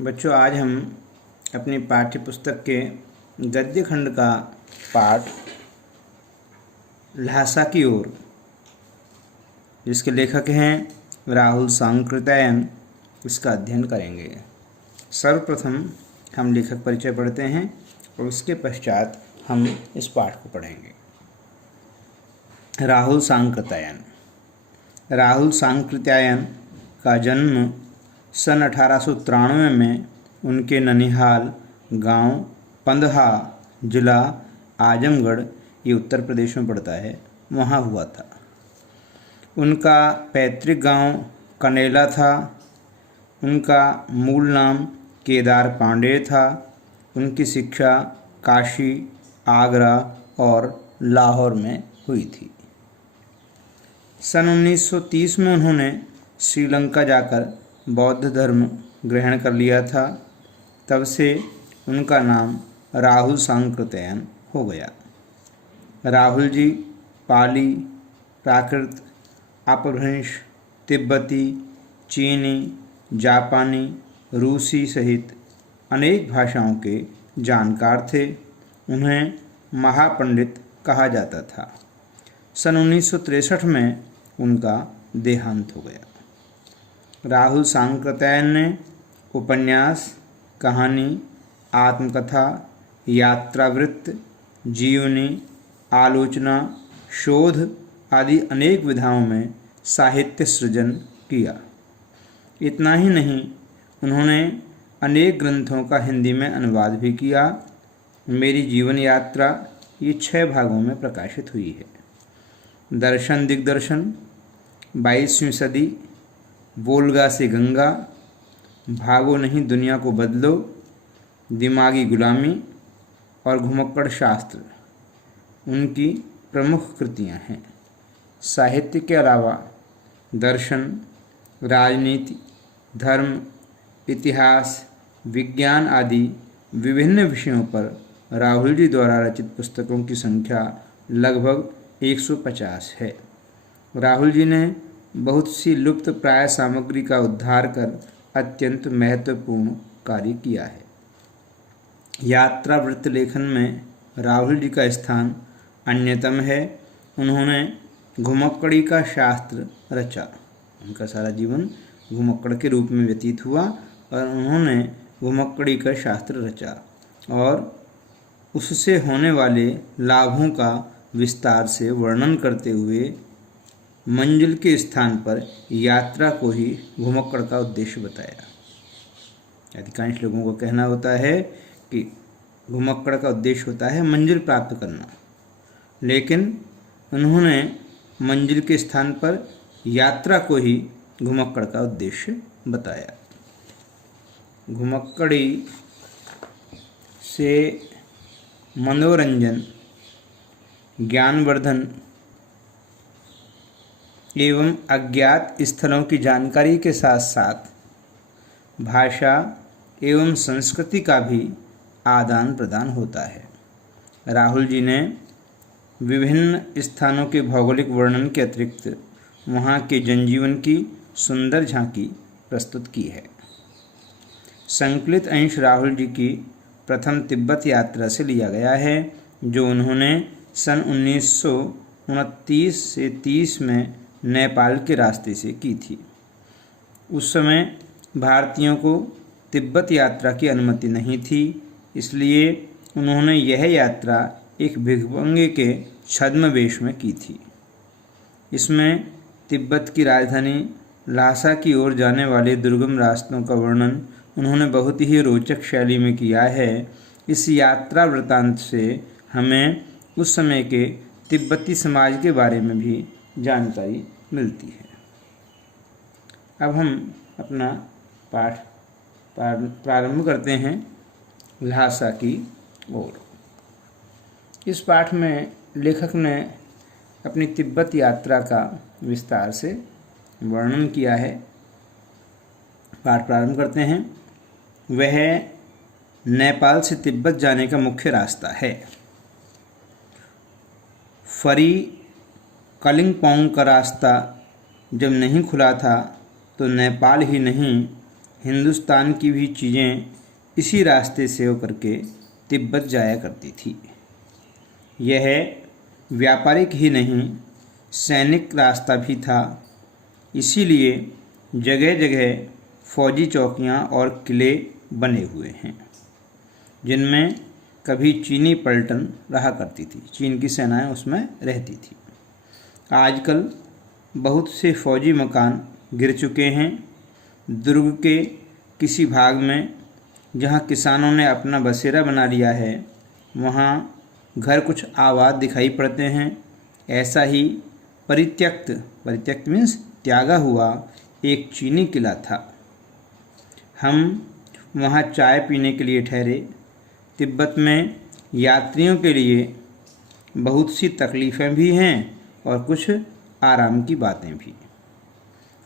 बच्चों, आज हम अपनी पाठ्य पुस्तक के गद्य खंड का पाठ ल्हासा की ओर, जिसके लेखक हैं राहुल सांकृत्यायन, इसका अध्ययन करेंगे। सर्वप्रथम हम लेखक परिचय पढ़ते हैं और उसके पश्चात हम इस पाठ को पढ़ेंगे। राहुल सांकृत्यायन। राहुल सांकृत्यायन का जन्म सन 1893 में उनके ननिहाल गांव पंदहा, जिला आजमगढ़, ये उत्तर प्रदेश में पड़ता है, वहाँ हुआ था। उनका पैतृक गांव कनेला था। उनका मूल नाम केदार पांडेय था। उनकी शिक्षा काशी, आगरा और लाहौर में हुई थी। सन 1930 में उन्होंने श्रीलंका जाकर बौद्ध धर्म ग्रहण कर लिया था। तब से उनका नाम राहुल सांकृत्यायन हो गया। राहुल जी पाली, प्राकृत, अपभ्रंश, तिब्बती, चीनी, जापानी, रूसी सहित अनेक भाषाओं के जानकार थे। उन्हें महापंडित कहा जाता था। सन 1963 में उनका देहांत हो गया। राहुल सांकृत्यायन ने उपन्यास, कहानी, आत्मकथा, यात्रावृत्त, जीवनी, आलोचना, शोध आदि अनेक विधाओं में साहित्य सृजन किया। इतना ही नहीं, उन्होंने अनेक ग्रंथों का हिंदी में अनुवाद भी किया। मेरी जीवन यात्रा ये 6 भागों में प्रकाशित हुई है। दर्शन दिग्दर्शन, 22वीं सदी, वोल्गा से गंगा, भागो नहीं दुनिया को बदलो, दिमागी गुलामी और घुमक्कड़ शास्त्र उनकी प्रमुख कृतियां हैं। साहित्य के अलावा दर्शन, राजनीति, धर्म, इतिहास, विज्ञान आदि विभिन्न विषयों पर राहुल जी द्वारा रचित पुस्तकों की संख्या लगभग 150 है। राहुल जी ने बहुत सी लुप्त प्राय सामग्री का उद्धार कर अत्यंत महत्वपूर्ण कार्य किया है। यात्रा वृत्त लेखन में राहुल जी का स्थान अन्यतम है। उन्होंने घुमक्कड़ी का शास्त्र रचा। उनका सारा जीवन घुमक्कड़ के रूप में व्यतीत हुआ और उन्होंने घुमक्कड़ी का शास्त्र रचा और उससे होने वाले लाभों का विस्तार से वर्णन करते हुए मंजिल के स्थान पर यात्रा को ही घुमक्कड़ का उद्देश्य बताया। अधिकांश लोगों का कहना होता है कि घुमक्कड़ का उद्देश्य होता है मंजिल प्राप्त करना, लेकिन उन्होंने मंजिल के स्थान पर यात्रा को ही घुमक्कड़ का उद्देश्य बताया। घुमक्कड़ी से मनोरंजन, ज्ञानवर्धन एवं अज्ञात स्थलों की जानकारी के साथ साथ भाषा एवं संस्कृति का भी आदान प्रदान होता है। राहुल जी ने विभिन्न स्थानों के भौगोलिक वर्णन के अतिरिक्त वहाँ के जनजीवन की सुंदर झांकी प्रस्तुत की है। संकलित अंश राहुल जी की प्रथम तिब्बत यात्रा से लिया गया है, जो उन्होंने सन 1929 से 30 में नेपाल के रास्ते से की थी। उस समय भारतीयों को तिब्बत यात्रा की अनुमति नहीं थी, इसलिए उन्होंने यह यात्रा एक भिखमंगे के छद्म वेश में की थी। इसमें तिब्बत की राजधानी ल्हासा की ओर जाने वाले दुर्गम रास्तों का वर्णन उन्होंने बहुत ही रोचक शैली में किया है। इस यात्रा वृत्तांत से हमें उस समय के तिब्बती समाज के बारे में भी जानकारी मिलती है। अब हम अपना पाठ प्रारंभ करते हैं ल्हासा की ओर। इस पाठ में लेखक ने अपनी तिब्बत यात्रा का विस्तार से वर्णन किया है। पाठ प्रारंभ करते हैं। वह नेपाल से तिब्बत जाने का मुख्य रास्ता है। फरी कलिम्पोंग का रास्ता जब नहीं खुला था तो नेपाल ही नहीं हिंदुस्तान की भी चीज़ें इसी रास्ते से होकर के तिब्बत जाया करती थी। यह व्यापारिक ही नहीं, सैनिक रास्ता भी था। इसीलिए जगह जगह फौजी चौकियां और किले बने हुए हैं, जिनमें कभी चीनी पलटन रहा करती थी, चीन की सेनाएं उसमें रहती थी। आजकल बहुत से फौजी मकान गिर चुके हैं। दुर्ग के किसी भाग में जहां किसानों ने अपना बसेरा बना लिया है, वहां घर कुछ आबाद दिखाई पड़ते हैं। ऐसा ही परित्यक्त मीन्स त्यागा हुआ एक चीनी किला था। हम वहाँ चाय पीने के लिए ठहरे। तिब्बत में यात्रियों के लिए बहुत सी तकलीफ़ें भी हैं और कुछ आराम की बातें भी।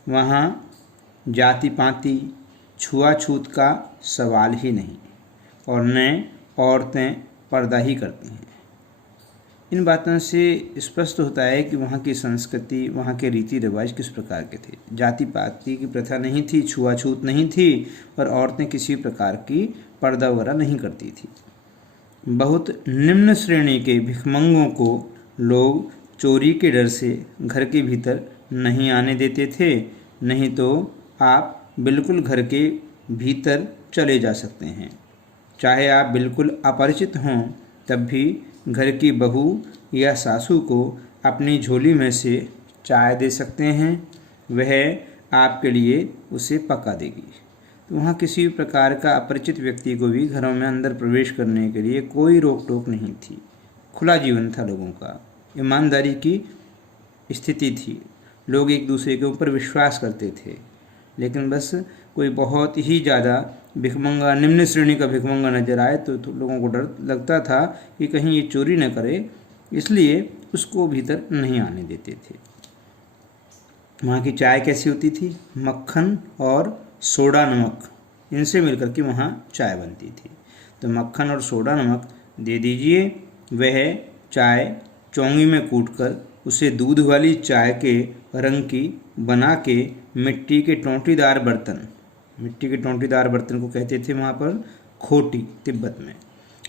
वहाँ जाति पाति छुआछूत का सवाल ही नहीं और न औरतें पर्दा ही करती हैं। इन बातों से स्पष्ट होता है कि वहाँ की संस्कृति, वहाँ के रीति रिवाज किस प्रकार के थे। जाति पाति की प्रथा नहीं थी, छुआछूत नहीं थी और औरतें किसी प्रकार की पर्दा वगैरह नहीं करती थी। बहुत निम्न श्रेणी के भिखमंगों को लोग चोरी के डर से घर के भीतर नहीं आने देते थे, नहीं तो आप बिल्कुल घर के भीतर चले जा सकते हैं। चाहे आप बिल्कुल अपरिचित हों, तब भी घर की बहू या सासू को अपनी झोली में से चाय दे सकते हैं, वह आपके लिए उसे पका देगी। तो वहाँ किसी प्रकार का अपरिचित व्यक्ति को भी घरों में अंदर प्रवेश करने के लिए कोई रोक टोक नहीं थी। खुला जीवन था लोगों का, ईमानदारी की स्थिति थी। लोग एक दूसरे के ऊपर विश्वास करते थे। लेकिन बस कोई बहुत ही ज़्यादा भिखमंगा, निम्न श्रेणी का भिखमंगा नजर आए तो लोगों को डर लगता था कि कहीं ये चोरी न करे, इसलिए उसको भीतर नहीं आने देते थे। वहाँ की चाय कैसी होती थी? मक्खन और सोडा नमक, इनसे मिलकर के वहाँ चाय बनती थी। तो मक्खन और सोडा नमक दे दीजिए। वह चाय चौंगी में कूटकर उसे दूध वाली चाय के रंग की बना के मिट्टी के टोंटीदार बर्तन को कहते थे वहाँ पर खोटी, तिब्बत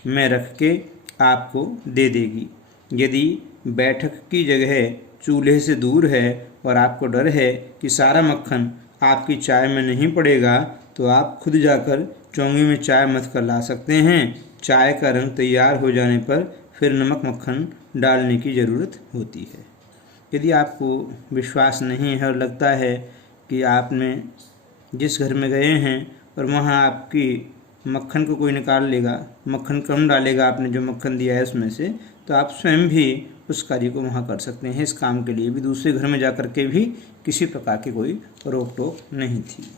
में रख के आपको दे देगी। यदि बैठक की जगह चूल्हे से दूर है और आपको डर है कि सारा मक्खन आपकी चाय में नहीं पड़ेगा, तो आप खुद जाकर चौंगी में चाय मथ कर ला सकते हैं। चाय का रंग तैयार हो जाने पर फिर नमक मक्खन डालने की ज़रूरत होती है। यदि आपको विश्वास नहीं है और लगता है कि आपने जिस घर में गए हैं और वहाँ आपकी मक्खन को कोई निकाल लेगा, मक्खन कम डालेगा आपने जो मक्खन दिया है उसमें से, तो आप स्वयं भी उस कार्य को वहाँ कर सकते हैं। इस काम के लिए भी दूसरे घर में जा कर के भी किसी प्रकार की कोई रोक टोक नहीं थी।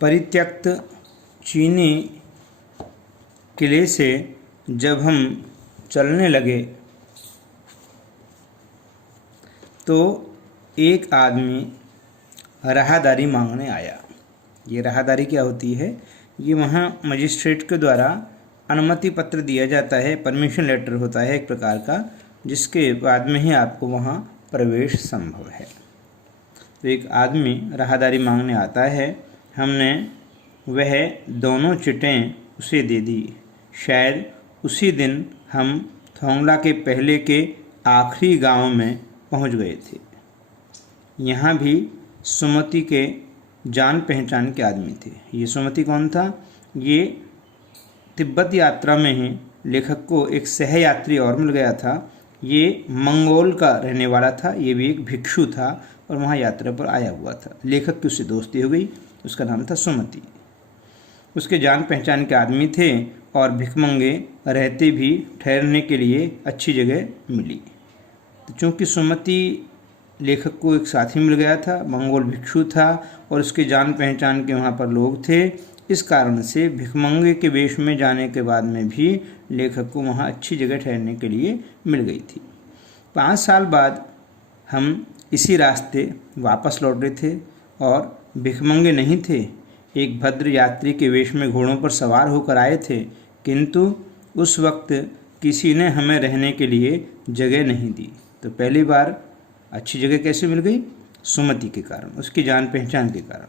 परित्यक्त चीनी किले से जब हम चलने लगे तो एक आदमी राहदारी मांगने आया। ये राहदारी क्या होती है? ये वहाँ मजिस्ट्रेट के द्वारा अनुमति पत्र दिया जाता है, परमिशन लेटर होता है एक प्रकार का, जिसके बाद में ही आपको वहाँ प्रवेश संभव है। तो एक आदमी राहदारी मांगने आता है। हमने वह दोनों चिटें उसे दे दी। शायद उसी दिन हम थोंगला के पहले के आखिरी गांव में पहुंच गए थे। यहाँ भी सुमति के जान पहचान के आदमी थे। ये सुमति कौन था? ये तिब्बत यात्रा में ही लेखक को एक सहयात्री और मिल गया था। ये मंगोल का रहने वाला था, ये भी एक भिक्षु था और वहाँ यात्रा पर आया हुआ था। लेखक की उससे दोस्ती हो गई, उसका नाम था सुमति। उसके जान पहचान के आदमी थे और भिखमंगे रहते भी ठहरने के लिए अच्छी जगह मिली। तो चूँकि सुमति लेखक को एक साथी मिल गया था, मंगोल भिक्षु था और उसके जान पहचान के वहाँ पर लोग थे, इस कारण से भिखमंगे के वेश में जाने के बाद में भी लेखक को वहाँ अच्छी जगह ठहरने के लिए मिल गई थी। 5 साल बाद हम इसी रास्ते वापस लौट रहे थे और भिखमंगे नहीं थे, एक भद्र यात्री के वेश में घोड़ों पर सवार होकर आए थे। किंतु उस वक्त किसी ने हमें रहने के लिए जगह नहीं दी। तो पहली बार अच्छी जगह कैसे मिल गई? सुमति के कारण, उसकी जान पहचान के कारण।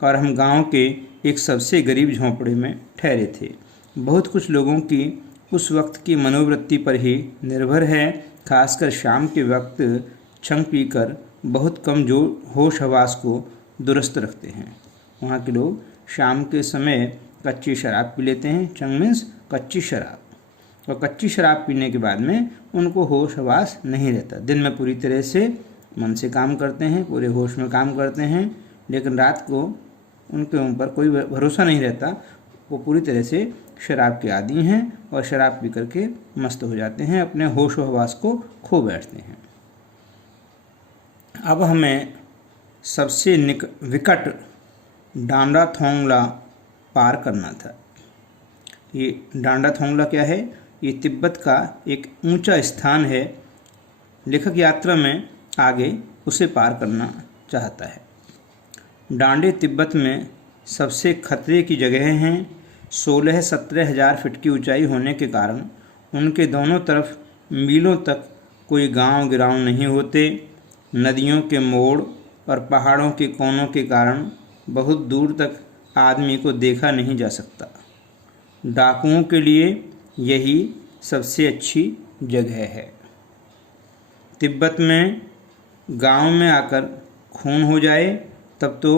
और हम गांव के एक सबसे गरीब झोंपड़े में ठहरे थे। बहुत कुछ लोगों की उस वक्त की मनोवृत्ति पर ही निर्भर है, खासकर शाम के वक्त छंग पीकर बहुत कम जो होश हवास को दुरुस्त रखते हैं। वहाँ के लोग शाम के समय कच्ची शराब पी लेते हैं। छंग मीन्स कच्ची शराब, और कच्ची शराब पीने के बाद में उनको होश हवास नहीं रहता। दिन में पूरी तरह से मन से काम करते हैं, पूरे होश में काम करते हैं, लेकिन रात को उनके ऊपर कोई भरोसा नहीं रहता। वो पूरी तरह से शराब के आदी हैं और शराब पी करके मस्त हो जाते हैं, अपने होश व हवास को खो बैठते हैं। अब हमें सबसे विकट डांडा थोंगला पार करना था। ये डांडा थोंगला क्या है? ये तिब्बत का एक ऊंचा स्थान है। लेखक यात्रा में आगे उसे पार करना चाहता है। डांडे तिब्बत में सबसे खतरे की जगह हैं। 16-17 हज़ार फीट की ऊंचाई होने के कारण उनके दोनों तरफ मीलों तक कोई गांव गिराव नहीं होते। नदियों के मोड़ और पहाड़ों के कोनों के कारण बहुत दूर तक आदमी को देखा नहीं जा सकता। डाकुओं के लिए यही सबसे अच्छी जगह है। तिब्बत में गांव में आकर खून हो जाए तब तो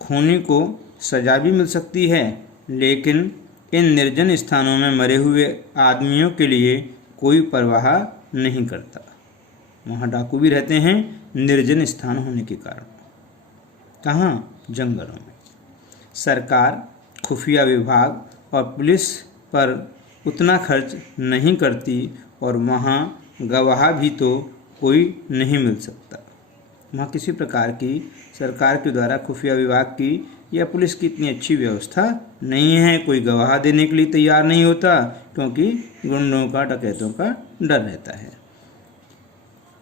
खूनी को सजा भी मिल सकती है, लेकिन इन निर्जन स्थानों में मरे हुए आदमियों के लिए कोई परवाह नहीं करता। वहाँ डाकू भी रहते हैं निर्जन स्थान होने के कारण। कहाँ? जंगलों में। सरकार, खुफिया विभाग और पुलिस पर उतना खर्च नहीं करती और वहाँ गवाह भी तो कोई नहीं मिल सकता। वहाँ किसी प्रकार की सरकार के द्वारा खुफिया विभाग की या पुलिस की इतनी अच्छी व्यवस्था नहीं है। कोई गवाह देने के लिए तैयार नहीं होता, क्योंकि गुंडों का, डकैतों का डर रहता है।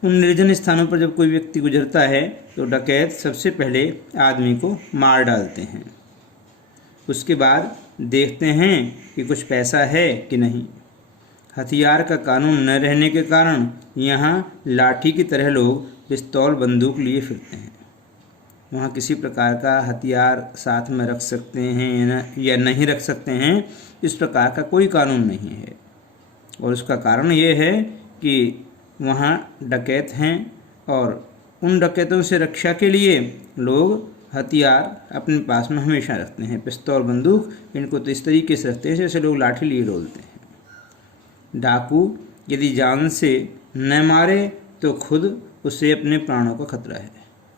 उन निर्जन स्थानों पर जब कोई व्यक्ति गुजरता है तो डकैत सबसे पहले आदमी को मार डालते हैं। उसके बाद देखते हैं कि कुछ पैसा है कि नहीं। हथियार का कानून न रहने के कारण यहाँ लाठी की तरह लोग पिस्तौल बंदूक लिए फिरते हैं। वहाँ किसी प्रकार का हथियार साथ में रख सकते हैं या नहीं रख सकते हैं, इस प्रकार का कोई कानून नहीं है। और उसका कारण ये है कि वहाँ डकैत हैं और उन डकैतों से रक्षा के लिए लोग हथियार अपने पास में हमेशा रखते हैं। पिस्तौल बंदूक इनको तो इस तरीके से रखते हैं जैसे लोग लाठी लिए डोलते हैं। डाकू यदि जान से न मारे तो खुद उसे अपने प्राणों का खतरा है।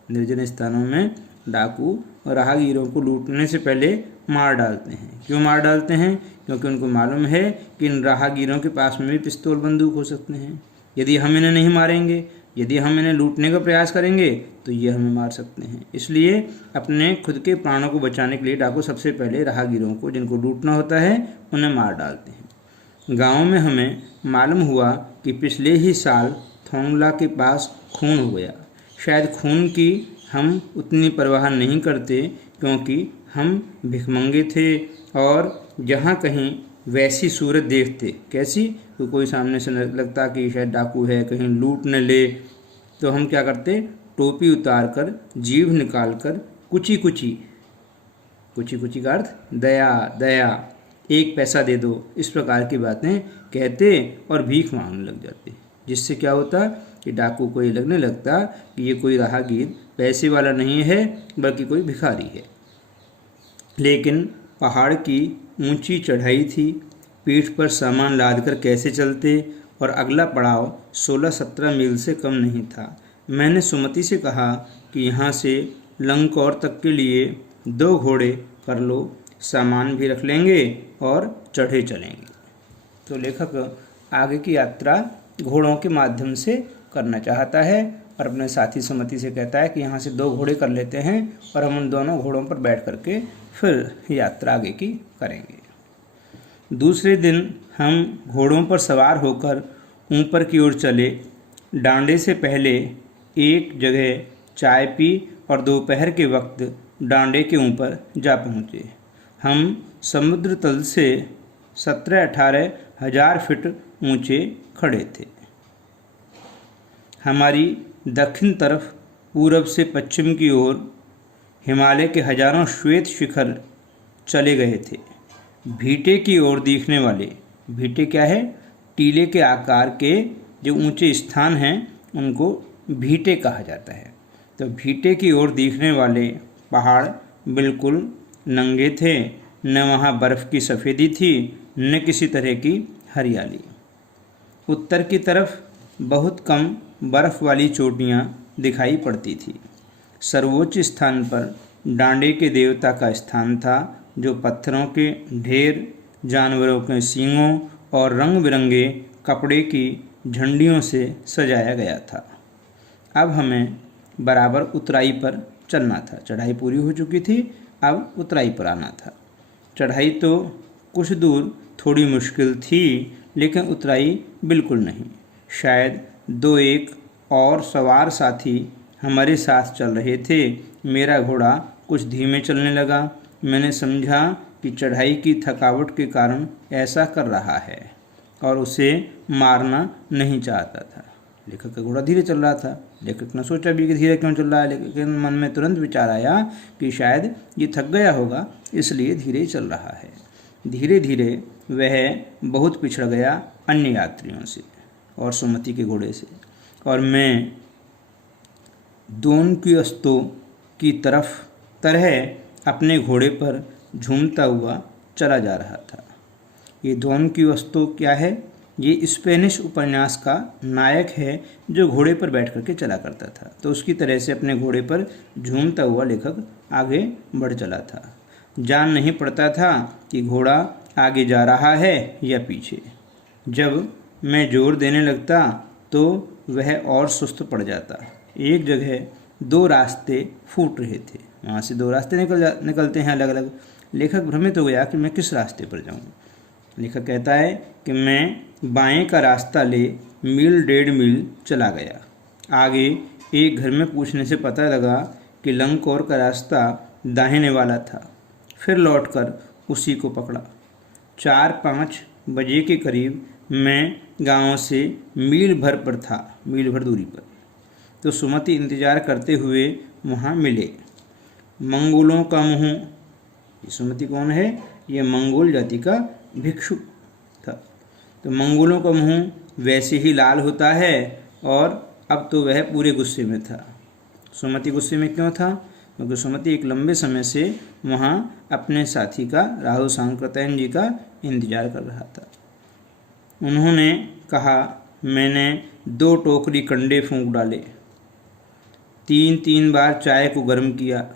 निर्जन स्थानों में डाकू और राहगीरों को लूटने से पहले मार डालते हैं। क्यों मार डालते हैं? क्योंकि उनको मालूम है कि इन राहगीरों के पास में भी पिस्तौल बंदूक हो सकते हैं। यदि हम इन्हें नहीं मारेंगे, यदि हम इन्हें लूटने का प्रयास करेंगे तो ये हमें मार सकते हैं। इसलिए अपने खुद के प्राणों को बचाने के लिए डाकू सबसे पहले राहगीरों को, जिनको लूटना होता है, उन्हें मार डालते हैं। गाँव में हमें मालूम हुआ कि पिछले ही साल थोंगला के पास खून हो गया। शायद खून की हम उतनी परवाह नहीं करते, क्योंकि हम भिखमंगे थे और जहाँ कहीं वैसी सूरत देखते, कैसी, तो कोई सामने से लगता कि शायद डाकू है, कहीं लूट न ले, तो हम क्या करते, टोपी उतार कर, जीभ निकाल कर कुची कुची का अर्थ दया दया, 1 पैसा दे दो, इस प्रकार की बातें कहते और भीख मांगने लग जाते। जिससे क्या होता कि डाकू को ये लगने लगता कि ये कोई राहगीर पैसे वाला नहीं है, बल्कि कोई भिखारी है। लेकिन पहाड़ की ऊंची चढ़ाई थी, पीठ पर सामान लादकर कैसे चलते, और अगला पड़ाव 16-17 मील से कम नहीं था। मैंने सुमति से कहा कि यहाँ से लंगकौर तक के लिए 2 घोड़े कर लो, सामान भी रख लेंगे और चढ़े चलेंगे। तो लेखक आगे की यात्रा घोड़ों के माध्यम से करना चाहता है और अपने साथी सुमति से कहता है कि यहाँ से 2 घोड़े कर लेते हैं और हम उन दोनों घोड़ों पर बैठ करके फिर यात्रा आगे की करेंगे। दूसरे दिन हम घोड़ों पर सवार होकर ऊपर की ओर चले। डांडे से पहले एक जगह चाय पी और दोपहर के वक्त डांडे के ऊपर जा पहुँचे। हम समुद्र तल से 17-18 1000 फीट ऊंचे खड़े थे। हमारी दक्षिण तरफ पूरब से पश्चिम की ओर हिमालय के हजारों श्वेत शिखर चले गए थे। भीटे की ओर दिखने वाले, भीटे क्या है? टीले के आकार के जो ऊंचे स्थान हैं उनको भीटे कहा जाता है। तो भीटे की ओर दिखने वाले पहाड़ बिल्कुल नंगे थे, न वहाँ बर्फ़ की सफ़ेदी थी न किसी तरह की हरियाली। उत्तर की तरफ बहुत कम बर्फ़ वाली चोटियाँ दिखाई पड़ती थी। सर्वोच्च स्थान पर डांडे के देवता का स्थान था, जो पत्थरों के ढेर, जानवरों के सींगों और रंग बिरंगे कपड़े की झंडियों से सजाया गया था। अब हमें बराबर उतराई पर चलना था। चढ़ाई पूरी हो चुकी थी, अब उतराई पर आना था। चढ़ाई तो कुछ दूर थोड़ी मुश्किल थी, लेकिन उतराई बिल्कुल नहीं। शायद 2-1 और सवार साथी हमारे साथ चल रहे थे। मेरा घोड़ा कुछ धीमे चलने लगा। मैंने समझा कि चढ़ाई की थकावट के कारण ऐसा कर रहा है और उसे मारना नहीं चाहता था। लेखक का घोड़ा धीरे चल रहा था। लेखक ने सोचा भी कि धीरे क्यों चल रहा है, लेकिन मन में तुरंत विचार आया कि शायद ये थक गया होगा, इसलिए धीरे चल रहा है। धीरे धीरे वह बहुत पिछड़ गया अन्य यात्रियों से और सुमति के घोड़े से, और मैं दोनक्विस्तो की तरह अपने घोड़े पर झूमता हुआ चला जा रहा था। ये दोनक्विस्तो क्या है? ये स्पेनिश उपन्यास का नायक है जो घोड़े पर बैठ करके चला करता था। तो उसकी तरह से अपने घोड़े पर झूमता हुआ लेखक आगे बढ़ चला था। जान नहीं पड़ता था कि घोड़ा आगे जा रहा है या पीछे। जब मैं जोर देने लगता तो वह और सुस्त पड़ जाता। एक जगह 2 रास्ते फूट रहे थे, वहाँ से 2 रास्ते निकलते हैं अलग अलग। लेखक भ्रमित हो गया कि मैं किस रास्ते पर जाऊँ। लेखक कहता है कि मैं बाएं का रास्ता ले 1.5 मील चला गया। आगे एक घर में पूछने से पता लगा कि लंकोर का रास्ता दाहिने वाला था। फिर लौटकर उसी को पकड़ा। 4-5 बजे के करीब मैं गांव से मील भर पर था, मील भर दूरी पर। तो सुमति इंतजार करते हुए वहाँ मिले। मंगोलों का मुँह, ये सुमति कौन है? ये मंगोल जाति का भिक्षु था। तो मंगोलों का मुँह वैसे ही लाल होता है, और अब तो वह पूरे गुस्से में था। सुमति गुस्से में क्यों था? क्योंकि सुमति एक लंबे समय से वहाँ अपने साथी का, राहुल सांकृत्यायन जी का इंतजार कर रहा था। उन्होंने कहा, मैंने 2 टोकरी कंडे फूंक डाले, 3-3 बार चाय को गर्म किया।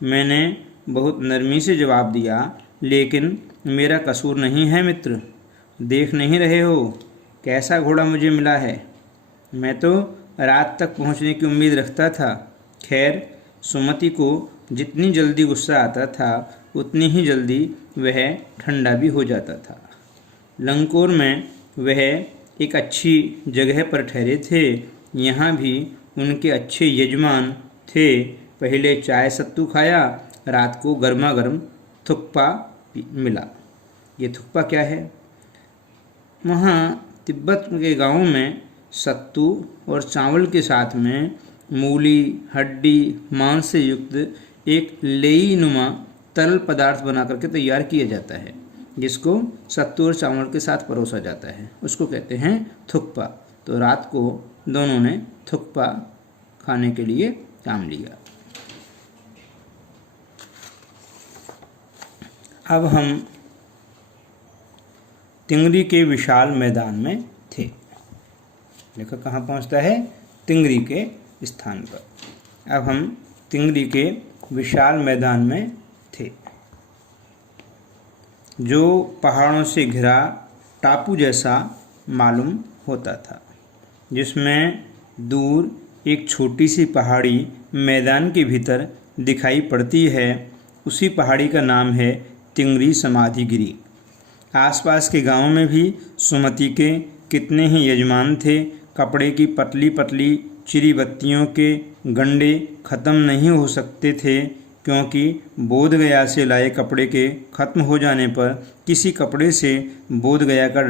मैंने बहुत नरमी से जवाब दिया, लेकिन मेरा कसूर नहीं है मित्र। देख नहीं रहे हो कैसा घोड़ा मुझे मिला है? मैं तो रात तक पहुंचने की उम्मीद रखता था। खैर, सुमति को जितनी जल्दी गुस्सा आता था उतनी ही जल्दी वह ठंडा भी हो जाता था। लंकोर में वह एक अच्छी जगह पर ठहरे थे। यहाँ भी उनके अच्छे यजमान थे। पहले चाय सत्तू खाया, रात को गर्मा गर्म थुक्पा मिला। ये थुक्पा क्या है? वहाँ तिब्बत के गाँवों में सत्तू और चावल के साथ में मूली, हड्डी, मांस से युक्त एक लेई नुमा तरल पदार्थ बना करके तैयार किया जाता है, जिसको सत्तू और चावल के साथ परोसा जाता है। उसको कहते हैं थुक्पा। तो रात को दोनों ने थुक्पा खाने के लिए काम लिया। अब हम तिंगरी के विशाल मैदान में थे। लेखक कहाँ पहुँचता है? तिंगरी के स्थान पर। अब हम तिंगरी के विशाल मैदान में थे, जो पहाड़ों से घिरा टापू जैसा मालूम होता था, जिसमें दूर एक छोटी सी पहाड़ी मैदान के भीतर दिखाई पड़ती है। उसी पहाड़ी का नाम है तिंगरी समाधिगिरी। आसपास के गांवों में भी सुमति के कितने ही यजमान थे। कपड़े की पतली पतली चिरी बत्तियों के गंडे ख़त्म नहीं हो सकते थे। क्योंकि बोध गया से लाए कपड़े के खत्म हो जाने पर किसी कपड़े से बोध गया का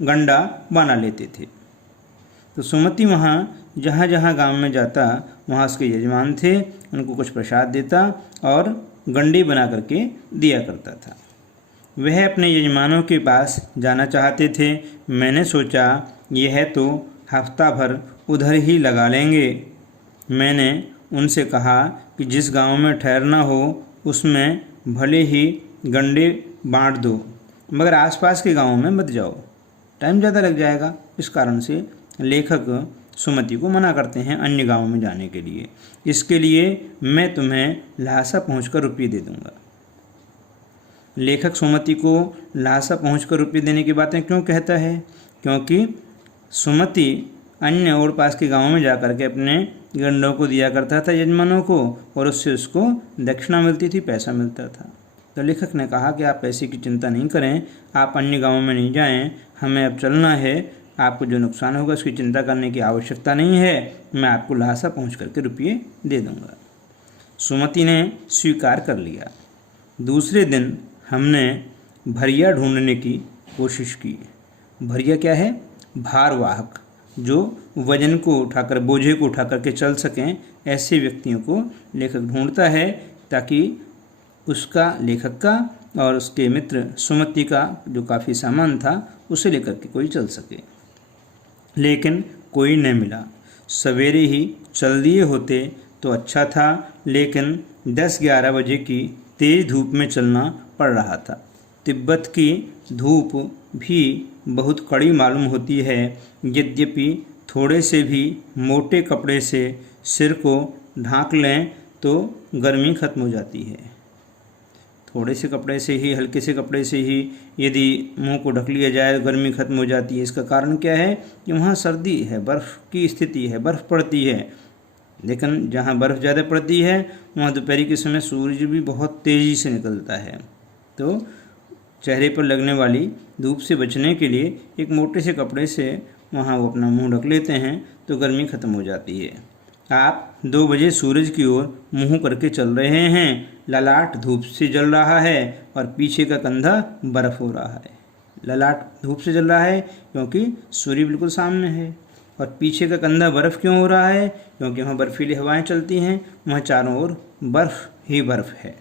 गंडा बना लेते थे। तो सुमति वहाँ जहाँ जहाँ गांव में जाता वहाँ उसके यजमान थे, उनको कुछ प्रसाद देता और गंडे बना करके दिया करता था। वह अपने यजमानों के पास जाना चाहते थे। मैंने सोचा यह तो हफ्ता भर उधर ही लगा लेंगे। मैंने उनसे कहा कि जिस गांव में ठहरना हो उसमें भले ही गंडे बांट दो, मगर आसपास के गांवों में मत जाओ, टाइम ज़्यादा लग जाएगा। इस कारण से लेखक सुमति को मना करते हैं अन्य गांवों में जाने के लिए। इसके लिए मैं तुम्हें लहासा पहुंचकर रुपये दे दूंगा। लेखक सुमति को लहासा पहुंचकर रुपये देने की बातें क्यों कहता है? क्योंकि सुमति अन्य और पास के गांवों में जाकर के अपने गंडों को दिया करता था यजमानों को, और उससे उसको दक्षिणा मिलती थी, पैसा मिलता था। तो लेखक ने कहा कि आप पैसे की चिंता नहीं करें, आप अन्य गांवों में नहीं जाएं, हमें अब चलना है, आपको जो नुकसान होगा उसकी चिंता करने की आवश्यकता नहीं है, मैं आपको लहासा पहुँच करके रुपये दे दूँगा। सुमति ने स्वीकार कर लिया। दूसरे दिन हमने भरिया ढूंढने की कोशिश की। भरिया क्या है? भारवाहक, जो वजन को उठाकर, बोझे को उठा करके चल सकें, ऐसे व्यक्तियों को लेखक ढूंढता है ताकि उसका, लेखक का और उसके मित्र सुमति का जो काफ़ी सामान था उसे लेकर के कोई चल सके। लेकिन कोई न मिला। सवेरे ही चल दिए होते तो अच्छा था, लेकिन 10-11 बजे की तेज़ धूप में चलना पड़ रहा था। तिब्बत की धूप भी बहुत कड़ी मालूम होती है। यद्यपि थोड़े से भी मोटे कपड़े से सिर को ढांक लें तो गर्मी खत्म हो जाती है। थोड़े से कपड़े से ही, हल्के से कपड़े से ही यदि मुंह को ढक लिया जाए तो गर्मी खत्म हो जाती है। इसका कारण क्या है कि वहाँ सर्दी है, बर्फ़ की स्थिति है, बर्फ़ पड़ती है। लेकिन जहाँ बर्फ़ ज़्यादा पड़ती है वहाँ दोपहर के समय सूरज भी बहुत तेज़ी से निकलता है, तो चेहरे पर लगने वाली धूप से बचने के लिए एक मोटे से कपड़े से वहाँ वो अपना मुंह ढक लेते हैं तो गर्मी खत्म हो जाती है। आप 2 बजे सूरज की ओर मुँह करके चल रहे हैं, ललाट धूप से जल रहा है और पीछे का कंधा बर्फ़ हो रहा है। ललाट धूप से जल रहा है क्योंकि सूर्य बिल्कुल सामने है, और पीछे का कंधा बर्फ़ क्यों हो रहा है? क्योंकि वहाँ बर्फीली हवाएं चलती हैं, वहाँ चारों ओर बर्फ़ ही बर्फ़ है।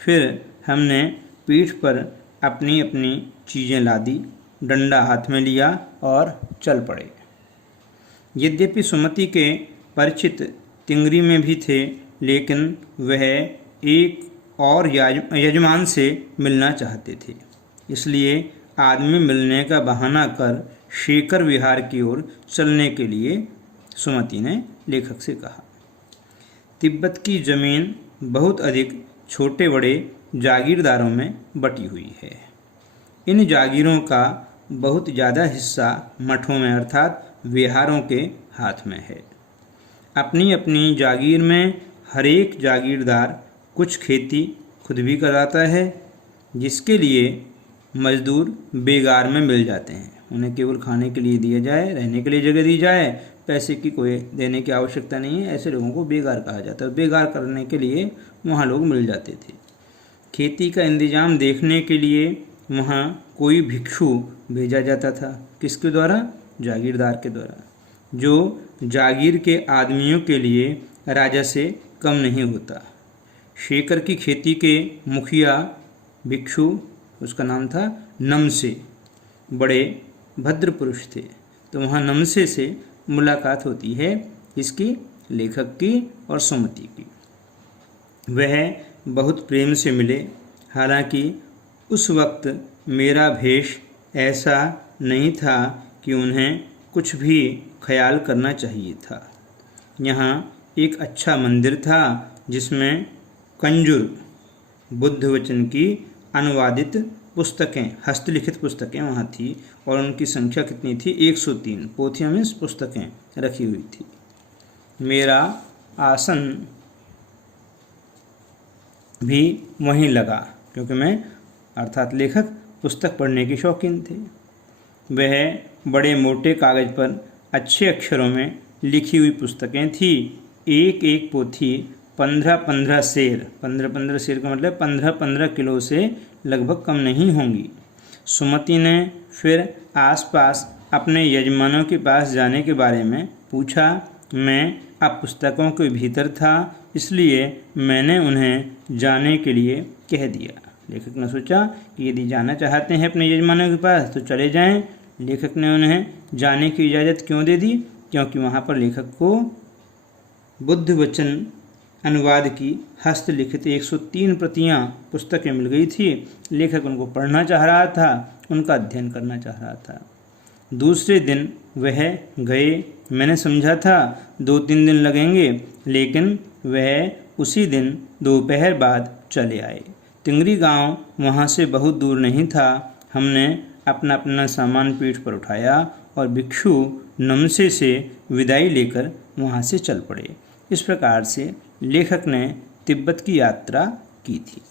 फिर हमने पीठ पर अपनी अपनी चीज़ें लादी, डंडा हाथ में लिया और चल पड़े। यद्यपि सुमति के परिचित तिंगरी में भी थे, लेकिन वह एक और यजमान से मिलना चाहते थे। इसलिए आदमी मिलने का बहाना कर शेखर विहार की ओर चलने के लिए सुमति ने लेखक से कहा। तिब्बत की जमीन बहुत अधिक छोटे बड़े जागीरदारों में बटी हुई है। इन जागीरों का बहुत ज़्यादा हिस्सा मठों में अर्थात विहारों के हाथ में है। अपनी अपनी जागीर में हर एक जागीरदार कुछ खेती खुद भी कराता है, जिसके लिए मजदूर बेगार में मिल जाते हैं। उन्हें केवल खाने के लिए दिया जाए, रहने के लिए जगह दी जाए, पैसे की कोई देने की आवश्यकता नहीं है। ऐसे लोगों को बेगार कहा जाता है। बेगार करने के लिए वहाँ लोग मिल जाते थे। खेती का इंतजाम देखने के लिए वहाँ कोई भिक्षु भेजा जाता था। किसके द्वारा? जागीरदार के द्वारा, जो जागीर के आदमियों के लिए राजा से कम नहीं होता। शेखर की खेती के मुखिया भिक्षु, उसका नाम था नमसे, बड़े भद्र पुरुष थे। तो वहाँ नमसे से मुलाकात होती है इसकी, लेखक की और सुमति की। वह बहुत प्रेम से मिले। हालांकि उस वक्त मेरा भेष ऐसा नहीं था कि उन्हें कुछ भी ख्याल करना चाहिए था। यहाँ एक अच्छा मंदिर था जिसमें कंजुर बुद्ध वचन की अनुवादित पुस्तकें, हस्तलिखित पुस्तकें वहाँ थी, और उनकी संख्या कितनी थी? 103 पोथियाँ में पुस्तकें रखी हुई थी। मेरा आसन भी वहीं लगा, क्योंकि मैं अर्थात लेखक पुस्तक पढ़ने के शौकीन थे। वह बड़े मोटे कागज़ पर अच्छे अक्षरों में लिखी हुई पुस्तकें थी। एक एक पोथी 15-15 सेर, 15-15 सेर का मतलब 15-15 किलो से लगभग कम नहीं होंगी। सुमति ने फिर आसपास अपने यजमानों के पास जाने के बारे में पूछा। मैं अब पुस्तकों के भीतर था, इसलिए मैंने उन्हें जाने के लिए कह दिया। लेखक ने सोचा कि यदि जाना चाहते हैं अपने यजमानों के पास तो चले जाएं। लेखक ने उन्हें जाने की इजाज़त क्यों दे दी? क्योंकि वहाँ पर लेखक को बुद्ध वचन अनुवाद की हस्तलिखित 103 प्रतियाँ पुस्तकें मिल गई थी। लेखक उनको पढ़ना चाह रहा था, उनका अध्ययन करना चाह रहा था। दूसरे दिन वह गए। मैंने समझा था 2-3 दिन लगेंगे, लेकिन वह उसी दिन दोपहर बाद चले आए। तिंगरी गांव वहां से बहुत दूर नहीं था। हमने अपना अपना सामान पीठ पर उठाया और भिक्षु नमसे से विदाई लेकर वहां से चल पड़े। इस प्रकार से लेखक ने तिब्बत की यात्रा की थी।